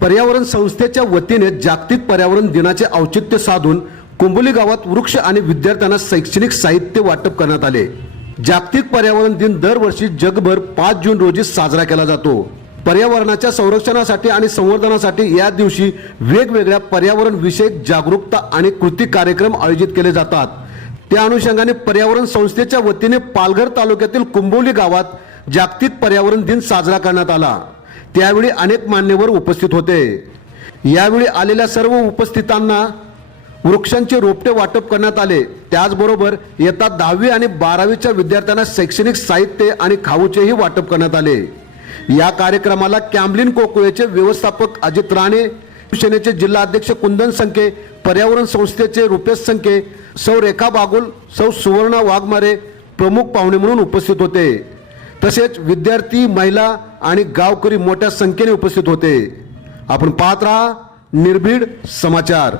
पर्यावरण संस्थेच्या वतीने जागतिक पर्यावरण दिनाचे औचित्य साधून कुंभोली गावात वृक्ष आणि विद्यार्थ्यांना शैक्षणिक साहित्य वाटप करण्यात आले. जागतिक पर्यावरण दिन दरवर्षी जगभर पाच जून रोजी साजरा केला जातो. पर्यावरणाच्या संरक्षणासाठी आणि संवर्धनासाठी या दिवशी वेगवेगळ्या पर्यावरण विषयक जागरूकता आणि कृती कार्यक्रम आयोजित केले जातात. त्या अनुषंगाने पर्यावरण संस्थेच्या वतीने पालघर तालुक्यातील कुंभोली गावात जागतिक पर्यावरण दिन साजरा करण्यात आला. त्यावेळी अनेक मान्यवर उपस्थित होते. यावेळी आलेल्या सर्व उपस्थितांना वृक्षांचे रोपटे वाटप करण्यात आले. त्याचबरोबर येतात दहावी आणि बारावीच्या विद्यार्थ्यांना शैक्षणिक साहित्य आणि खाऊचेही वाटप करण्यात आले. या कार्यक्रमाला कॅम्बलिन कोकुळेचे व्यवस्थापक अजित राणे शिवसेनेचे जिल्हा अध्यक्ष कुंदन संके पर्यावरण संस्थेचे रुपेश संके सौ रेखा बागुल सौ सुवर्णा वाघमारे प्रमुख पाहुणे म्हणून उपस्थित होते. तसेच विद्यार्थी महिला आणि गावकरी मोठ्या संख्येने उपस्थित होते. आपण पाहत राहा निर्भीड समाचार.